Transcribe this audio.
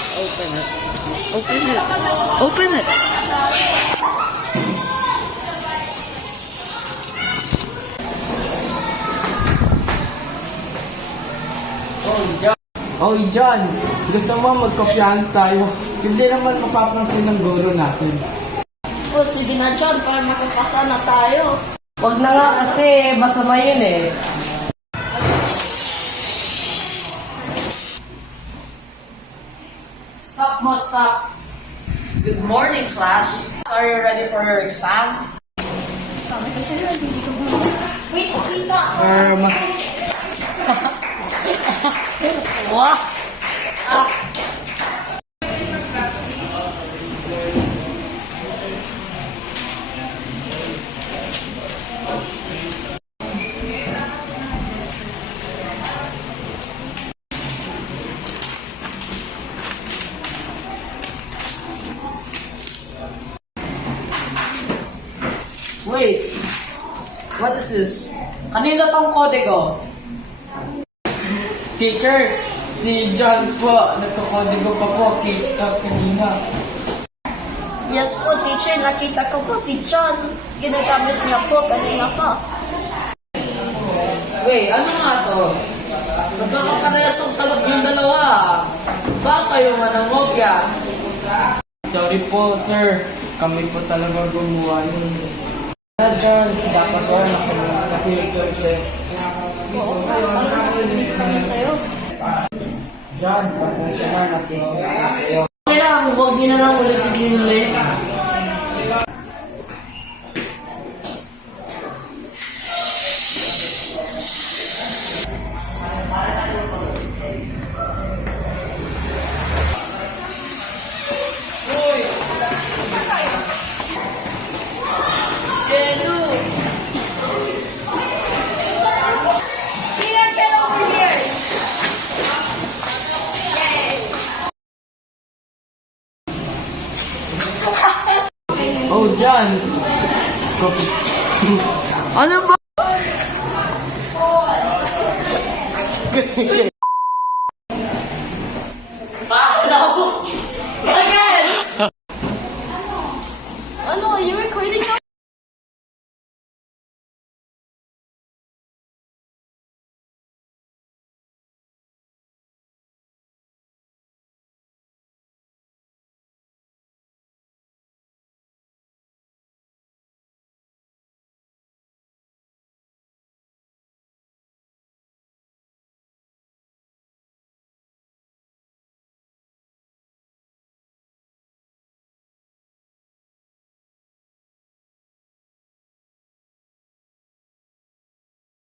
Just open it. Open it. Open it. Oh, John, gusto mo magkopyahan tayo? Hindi naman mapapansin ng guro natin. O, sige na John, para makapasa na tayo. Wag na nga kasi masama yun eh. Stop mo, stop. Good morning, class. Are you ready for your exam? Sabi ko siya, hindi ko ba? Wait, kita. What? Wait, what is this? Kanino tong kodego? Teacher, si John po, nagkakodigo pa po kita kanina. Yes po, teacher, nakita ko po si John. Ginagamit niya po kanina pa. Wait, ano nga to? Nagkakaparehas ang sagot yung dalawa. Baka kayo manangogya. Sorry po, sir. Kami po talaga gumawa yun. John, dapat ko nakilito sa'yo. Oo, sana nakikinig kami sa'yo. John, pasensya na, nasisira na sa'yo. Okay lang, huwag niyo na lang ulitin yung ulit. Oh, John! Ano ba?